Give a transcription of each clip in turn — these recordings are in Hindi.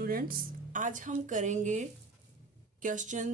स्टूडेंट्स, आज हम करेंगे question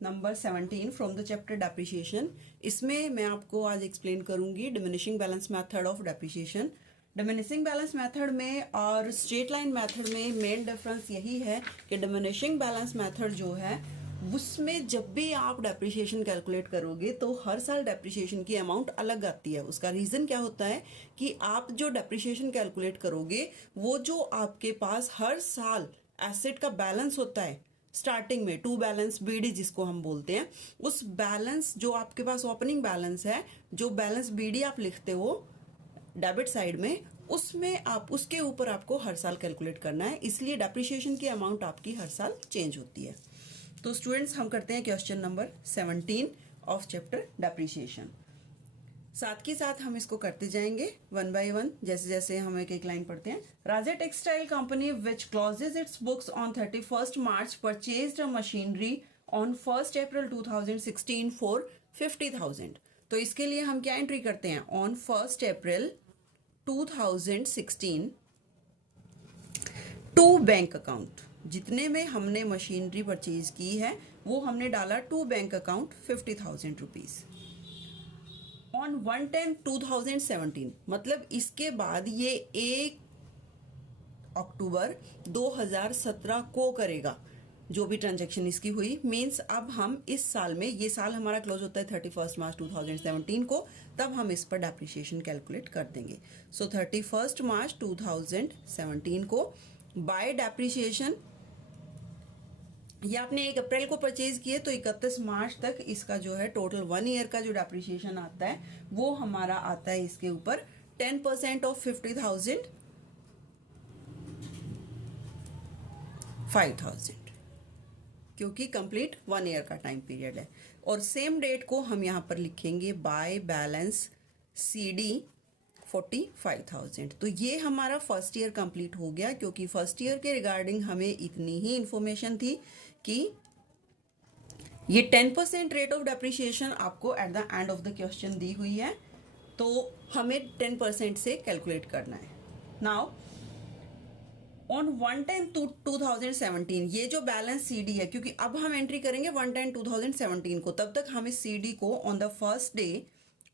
number 17 from the chapter depreciation. इसमें मैं आपको आज एक्सप्लेन करूंगी diminishing balance method of depreciation. Diminishing balance method में और स्ट्रेट लाइन मेथड में मेन डिफरेंस यही है कि डिमिनिशिंग बैलेंस मेथड जो है उसमें जब भी आप डेप्रिसिएशन कैलकुलेट करोगे तो हर साल डेप्रिसिएशन की अमाउंट अलग आती है। उसका रीज़न क्या होता है कि आप जो डेप्रिसिएशन कैलकुलेट करोगे वो जो आपके पास हर साल एसेट का बैलेंस होता है स्टार्टिंग में टू बैलेंस बीडी जिसको हम बोलते हैं, उस बैलेंस जो आपके पास ओपनिंग बैलेंस है, जो बैलेंस बीडी आप लिखते हो डेबिट साइड में, उसमें आप उसके ऊपर आपको हर साल कैलकुलेट करना है। इसलिए डेप्रिसिएशन की अमाउंट आपकी हर साल चेंज होती है। तो स्टूडेंट्स, हम करते हैं question number 17 of chapter depreciation. साथ के साथ हम इसको करते जाएंगे वन बाय वन, जैसे जैसे हम एक एक लाइन पढ़ते हैं। Raja textile company which closes its books on 31st March purchased a machinery on 1st April 2016 for 50,000। तो इसके लिए हम क्या एंट्री करते हैं? On 1st April 2016 to bank account, जितने में हमने मशीनरी परचेज की है वो हमने डाला to bank account 50,000 rupees on 1/10/2017। मतलब इसके बाद ये 1 अक्टूबर 2017 को करेगा जो भी ट्रांजैक्शन इसकी हुई। मींस अब हम इस साल में, ये साल हमारा क्लोज होता है 31st March 2017 को, तब हम इस पर डेप्रिसिएशन कैलकुलेट कर देंगे। सो 31st March 2017 को बाय डेप्रिसिएशन, ये आपने 1 अप्रैल को परचेज किए तो 31 मार्च तक इसका जो है टोटल 1 ईयर का जो डेप्रिसिएशन आता है वो हमारा आता है इसके ऊपर 10% ऑफ 50,000 5,000, क्योंकि कंप्लीट 1 ईयर का टाइम पीरियड है। और सेम डेट को हम यहाँ पर लिखेंगे बाय बैलेंस CD 45,000। तो ये हमारा फर्स्ट ईयर कंप्लीट हो गया, क्योंकि फर्स्ट ईयर के रिगार्डिंग हमें इतनी ही इंफॉर्मेशन थी कि ये 10% रेट ऑफ डेप्रिसिएशन आपको at the end of the question दी हुई है, तो हमें 10% से कैलकुलेट करना है। नाउ ऑन 1/10/2017 ये जो बैलेंस CD है, क्योंकि अब हम एंट्री करेंगे 1/10/2017 को, तब तक हम इस CD को on the first day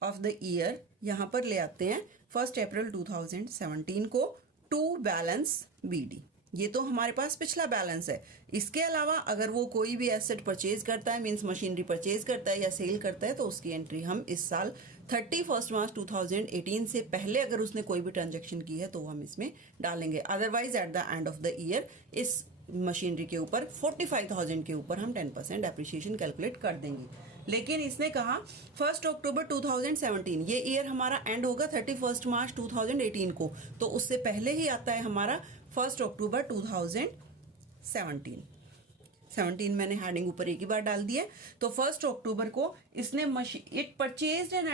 of the year यहां पर ले आते हैं 1 अप्रैल 2017 को टू बैलेंस BD। ये तो हमारे पास पिछला बैलेंस है। इसके अलावा अगर वो कोई भी एसेट परचेज करता है, मींस मशीनरी परचेज करता है या सेल करता है, तो उसकी एंट्री हम इस साल 31 मार्च 2018 से पहले अगर उसने कोई भी ट्रांजैक्शन की है तो हम इसमें डालेंगे। Otherwise eight the end of the year इस मशीनरी के ऊपर 45,000 के ऊपर हम 10% डेप्रिसिएशन कैलकुलेट कर देंगे। लेकिन इसने कहा 1 अक्टूबर 2017, ये ईयर हमारा एंड होगा 31 मार्च 2018 को, तो उससे पहले ही आता है हमारा 1 अक्टूबर 2017 मैंने हेडिंग ऊपर एक ही बार डाल दी है। तो 1 अक्टूबर को इसने it purchased an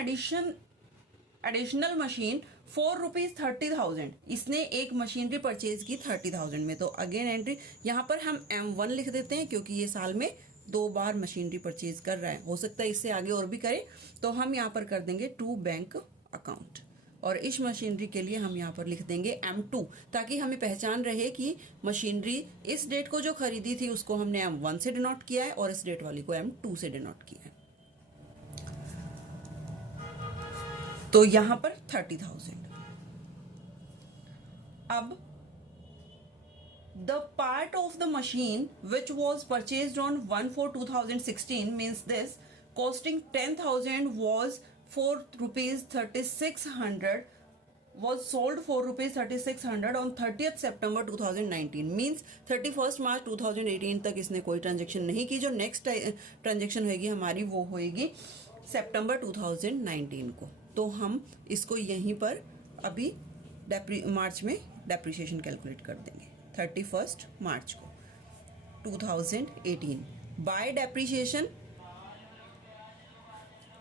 additional machine for ₹30,000। इसने एक मशीनरी परचेज की 30,000 में। तो अगेन एंट्री यहाँ पर हम M1 लिख देते हैं, क्योंकि ये साल में 2 बार मशीनरी परचेज कर रहा है, हो सकता है इससे आगे और भी करे, तो हम यहाँ पर कर देंगे टू बैंक अकाउंट। और इस मशीनरी के लिए हम यहाँ पर लिख देंगे M2, ताकि हमें पहचान रहे कि मशीनरी इस डेट को जो खरीदी थी उसको हमने M1 से डिनोट किया है और इस डेट वाली को M2 से डिनोट किया है। तो यहाँ पर 30,000। अब the part of the machine which was purchased on 1/4/2016 means this costing 10,000 was for ₹3,600 was sold for ₹3,600 on 30th September 2019 means 31st March 2018 तक इसने कोई ट्रांजेक्शन नहीं की। जो नेक्स्ट ट्रांजेक्शन होगी हमारी वो होगी सितंबर 2019 को। तो हम इसको यहीं पर अभी मार्च में डेप्रिसिएशन कैलकुलेट कर देंगे 31 मार्च को 2018 बाय डेप्रिसिएशन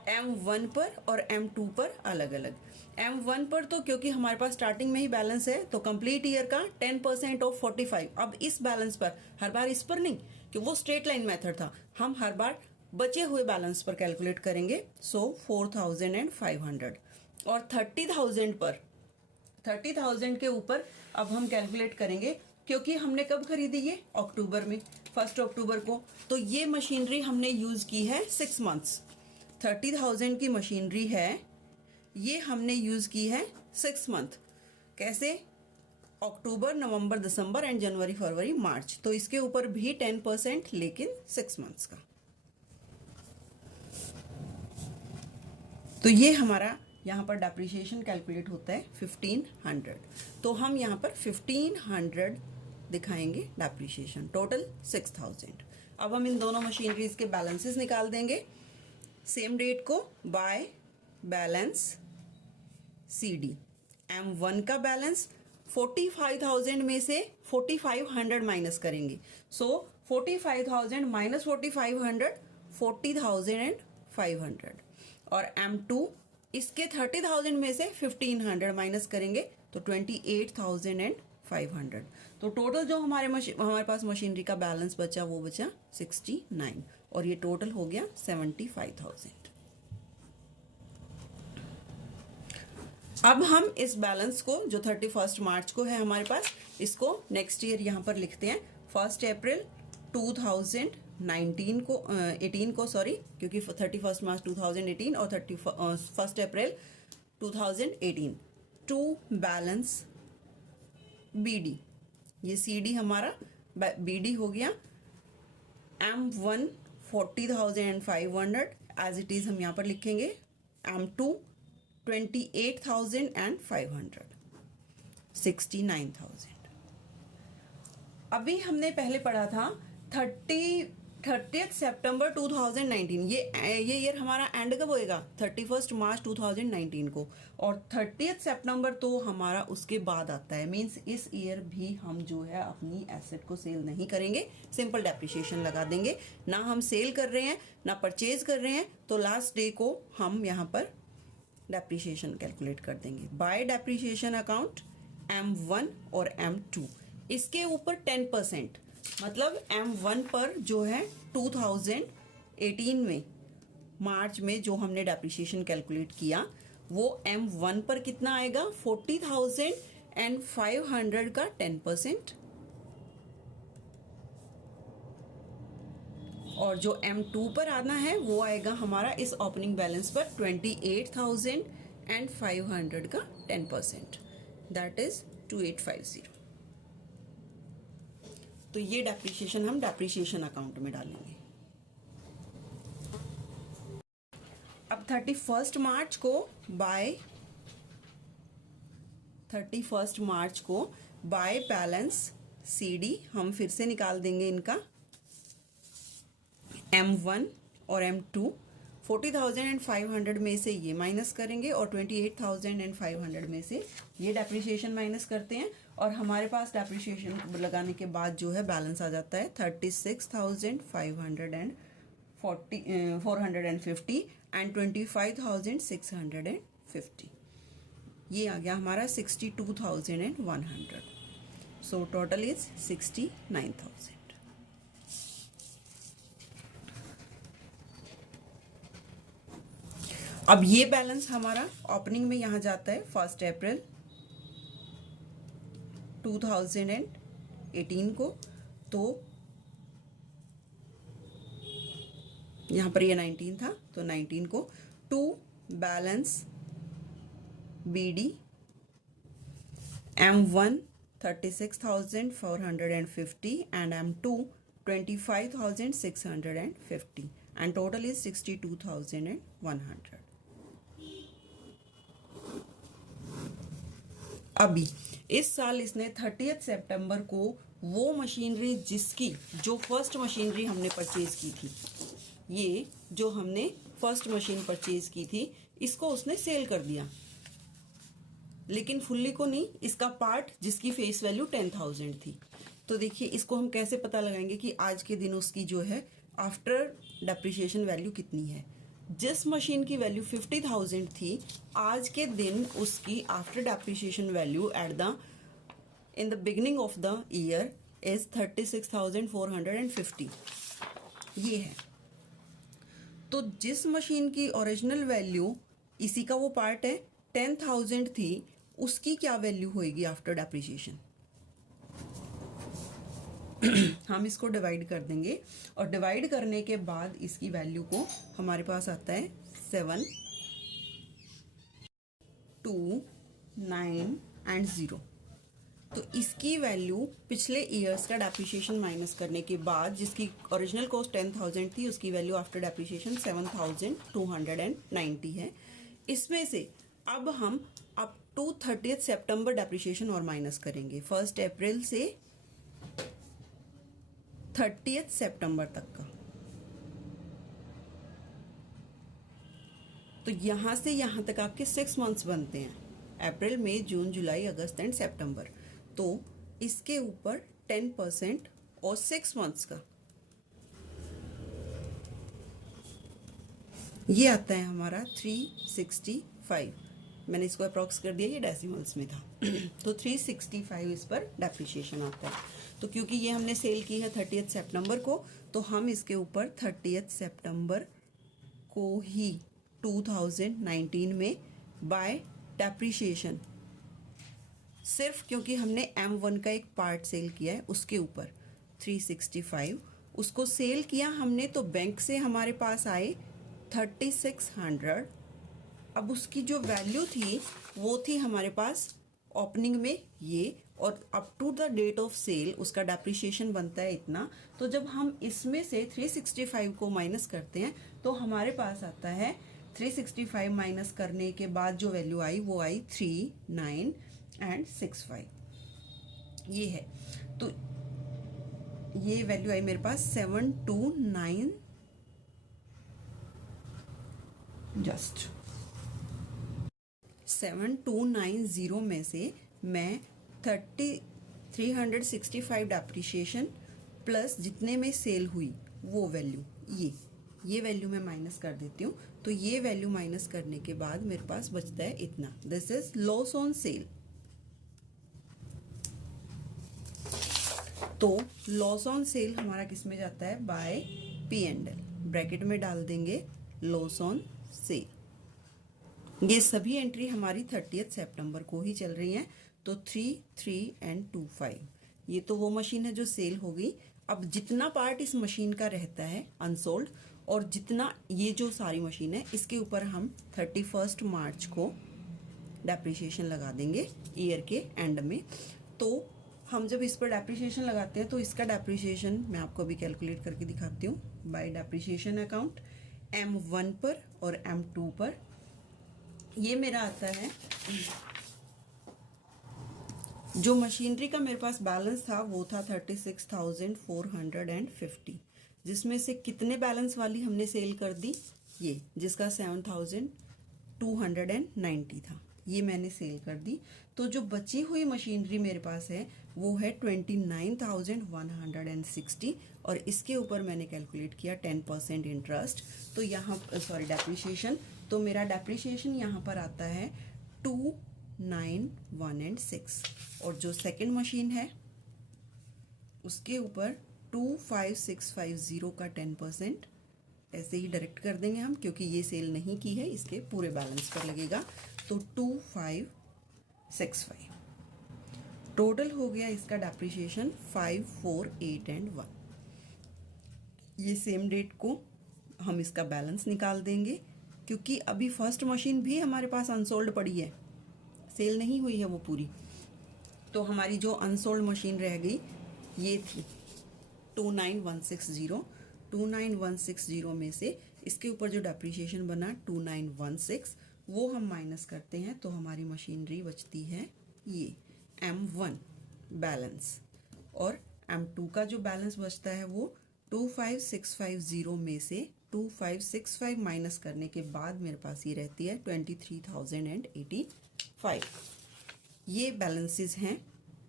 M1 पर और M2 पर अलग अलग। M1 पर तो क्योंकि हमारे पास स्टार्टिंग में ही बैलेंस है तो कंप्लीट ईयर का 10% ऑफ 45। अब इस बैलेंस पर, हर बार इस पर नहीं, कि वो स्ट्रेट लाइन मेथड था, हम हर बार बचे हुए बैलेंस पर कैलकुलेट करेंगे। सो 4,500 और 30,000 पर, 30,000 के ऊपर अब हम कैलकुलेट करेंगे क्योंकि हमने कब खरीदी ये अक्टूबर में, 1 अक्टूबर को। तो ये मशीनरी हमने यूज़ की है 6 मंथ्स। 30,000 की मशीनरी है, ये हमने यूज़ की है 6 मंथ। कैसे? अक्टूबर, नवंबर, दिसंबर एंड जनवरी, फरवरी, मार्च। तो इसके ऊपर भी 10%, लेकिन 6 मंथ्स का। तो ये हमारा यहाँ पर डेप्रिसिएशन कैलकुलेट होता है 1500। तो हम यहाँ पर 1500 दिखाएंगे डेप्रिसिएशन, टोटल 6000। अब हम इन दोनों मशीनरीज के बैलेंसेस निकाल देंगे। सेम डेट को बाय बैलेंस CD। M1 का बैलेंस 45,000 में से 4500 माइनस करेंगे। सो 45,000 माइनस 4500, 40,500। और M2 इसके 30,000 में से 1500 माइनस करेंगे तो 28,500। तो टोटल जो हमारे पास मशीनरी का बैलेंस बचा वो बचा 69, और ये टोटल हो गया 75,000। अब हम इस बैलेंस को जो 31 मार्च को है हमारे पास, इसको नेक्स्ट ईयर यहाँ पर लिखते हैं। 1 अप्रैल 2019 को 18 को, सॉरी, क्योंकि 31 मार्च 2018 और 1 अप्रैल 2018 टू बैलेंस BD। ये CD हमारा BD हो गया। M1 40,500 एज इट इज हम यहाँ पर लिखेंगे। M2 28,500, 69,000। अभी हमने पहले पढ़ा था 30 सितंबर 2019। ये ईयर हमारा एंड कब होएगा? 31 मार्च 2019 को। और 30 सितंबर तो हमारा उसके बाद आता है। मींस इस ईयर भी हम जो है अपनी एसेट को सेल नहीं करेंगे, सिंपल डेप्रिसिएशन लगा देंगे। ना हम सेल कर रहे हैं ना परचेज कर रहे हैं, तो लास्ट डे को हम यहाँ पर डेप्रिसिएशन कैलकुलेट कर देंगे। बाय डेप्रिसिएशन अकाउंट M1 और M2, इसके ऊपर 10%, मतलब M1 पर जो है 2018 में मार्च में जो हमने डेप्रिसिएशन कैलकुलेट किया, वो M1 पर कितना आएगा? 40,500 का 10%। और जो M2 पर आना है वो आएगा हमारा इस ओपनिंग बैलेंस पर 28,500 का 10%, दैट इज 2850। तो ये डेप्रिसिएशन हम डेप्रिसिएशन अकाउंट में डालेंगे। अब 31 मार्च को बाय बैलेंस CD हम फिर से निकाल देंगे इनका। M1 और M2 40,500 में से ये माइनस करेंगे और 28,500 में से ये डेप्रिसिएशन माइनस करते हैं, और हमारे पास डेप्रिसिएशन लगाने के बाद जो है बैलेंस आ जाता है 36,450 एंड 25,650। ये आ गया हमारा 62,100। So total is 69,000। अब ये बैलेंस हमारा ओपनिंग में यहाँ जाता है 1 अप्रैल 2018 को। तो यहाँ पर ये 19 था, तो 19 को to balance BD M1 36,450 and M2 25,650 and total is 62,100। अभी इस साल इसने 30 सितंबर को वो मशीनरी जो फर्स्ट मशीनरी हमने परचेज की थी, ये जो हमने फर्स्ट मशीन परचेज की थी, इसको उसने सेल कर दिया, लेकिन फुल्ली को नहीं, इसका पार्ट जिसकी फेस वैल्यू 10,000 थी। तो देखिए इसको हम कैसे पता लगाएंगे कि आज के दिन उसकी जो है आफ्टर डेप्रिसिएशन वैल्यू कितनी है। जिस मशीन की वैल्यू 50,000 थी, आज के दिन उसकी after depreciation value in the beginning of the year is 36,450। ये है। तो जिस मशीन की ओरिजिनल वैल्यू, इसी का वो पार्ट है, 10,000 थी, उसकी क्या वैल्यू होएगी आफ्टर डेप्रिसिएशन? हम इसको डिवाइड कर देंगे और डिवाइड करने के बाद इसकी वैल्यू को हमारे पास आता है 7, 2, 9 एंड 0। तो इसकी वैल्यू पिछले ईयर्स का डेप्रिसिएशन माइनस करने के बाद, जिसकी ओरिजिनल कॉस्ट 10,000 थी, उसकी वैल्यू आफ्टर डेप्रिसिएशन 7,290 है। इसमें से अब हम अप टू 30 सितंबर डेप्रिसिएशन और माइनस करेंगे, 1 अप्रैल से 30 सितंबर तक का। तो यहां से यहां तक आपके 6 मंथ्स बनते हैं, अप्रैल, मई, जून, जुलाई, अगस्त एंड सितंबर। तो इसके ऊपर 10% और 6 मंथ्स का ये आता है हमारा 365। मैंने इसको अप्रॉक्स कर दिया, ये डेसिमल्स में था। तो 365 इस पर डेप्रिसिएशन आता है। तो क्योंकि ये हमने सेल की है 30 सितंबर को, तो हम इसके ऊपर 30 सितंबर को ही 2019 में बाय डेप्रिसिएशन, सिर्फ क्योंकि हमने M1 का एक पार्ट सेल किया है उसके ऊपर 365 उसको सेल किया हमने, तो बैंक से हमारे पास आए 3600। अब उसकी जो वैल्यू थी वो थी हमारे पास ओपनिंग में ये, और up to the date of sale उसका डेप्रिसिएशन बनता है इतना। तो जब हम इसमें से 365 को माइनस करते हैं तो हमारे पास आता है 365 माइनस करने के बाद जो वैल्यू आई वो आई 39 एंड 65, ये है। तो ये वैल्यू आई मेरे पास 729, जस्ट 7290 में से मैं 365 डेप्रिसिएशन प्लस जितने में सेल हुई वो वैल्यू, ये वैल्यू मैं माइनस कर देती हूँ। तो ये वैल्यू माइनस करने के बाद मेरे पास बचता है इतना, this is loss on sale. तो लॉस ऑन सेल हमारा किस में जाता है, बाय P&L, ब्रैकेट में डाल देंगे लॉस ऑन सेल। ये सभी एंट्री हमारी 30 सितंबर को ही चल रही हैं। तो 3, 3 एंड 2, 5 ये तो वो मशीन है जो सेल हो गई। अब जितना पार्ट इस मशीन का रहता है अनसोल्ड, और जितना ये जो सारी मशीन है इसके ऊपर हम 31 मार्च को डेप्रिसिएशन लगा देंगे ईयर के एंड में। तो हम जब इस पर डेप्रिसिएशन लगाते हैं तो इसका डेप्रिसिएशन मैं आपको अभी कैलकुलेट करके दिखाती हूँ। बाय डेप्रिसिएशन अकाउंट M1 पर और M2 पर ये मेरा आता है, जो मशीनरी का मेरे पास बैलेंस था वो था 36,450, जिसमें से कितने बैलेंस वाली हमने सेल कर दी, ये जिसका 7,290 था, ये मैंने सेल कर दी। तो जो बची हुई मशीनरी मेरे पास है वो है 29,160, और इसके ऊपर मैंने कैलकुलेट किया 10% इंटरेस्ट, तो यहाँ सॉरी डेप्रिसिएशन। तो मेरा डेप्रिसिएशन यहाँ पर आता है 2,9,106, और जो सेकंड मशीन है उसके ऊपर 25,650 का 10% ऐसे ही डायरेक्ट कर देंगे हम, क्योंकि ये सेल नहीं की है, इसके पूरे बैलेंस पर लगेगा। तो 2565 टोटल हो गया इसका डेप्रिसिएशन 548 एंड 1। ये सेम डेट को हम इसका बैलेंस निकाल देंगे, क्योंकि अभी फर्स्ट मशीन भी हमारे पास अनसोल्ड पड़ी है, सेल नहीं हुई है वो पूरी। तो हमारी जो अनसोल्ड मशीन रह गई ये थी 29,160। 29,160 में से इसके ऊपर जो डेप्रिसिएशन बना 2,916, वो हम माइनस करते हैं तो हमारी मशीनरी बचती है ये M1 बैलेंस, और M2 का जो बैलेंस बचता है वो 25,650 में से 2565 माइनस करने के बाद मेरे पास ये रहती है 23,085। ये बैलेंसेस हैं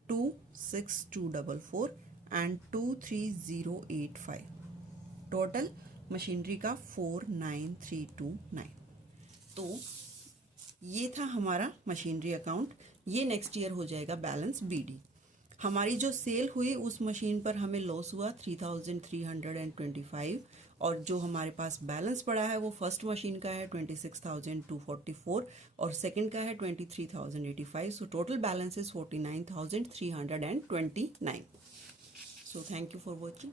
26244 एंड 23085, टोटल मशीनरी का 49329। तो ये था हमारा मशीनरी अकाउंट। ये नेक्स्ट ईयर हो जाएगा बैलेंस BD। हमारी जो सेल हुई उस मशीन पर हमें लॉस हुआ 3,325, और जो हमारे पास बैलेंस पड़ा है वो फर्स्ट मशीन का है 26,244 और सेकंड का है 23,085। So total balance is 49,329। So thank you for watching.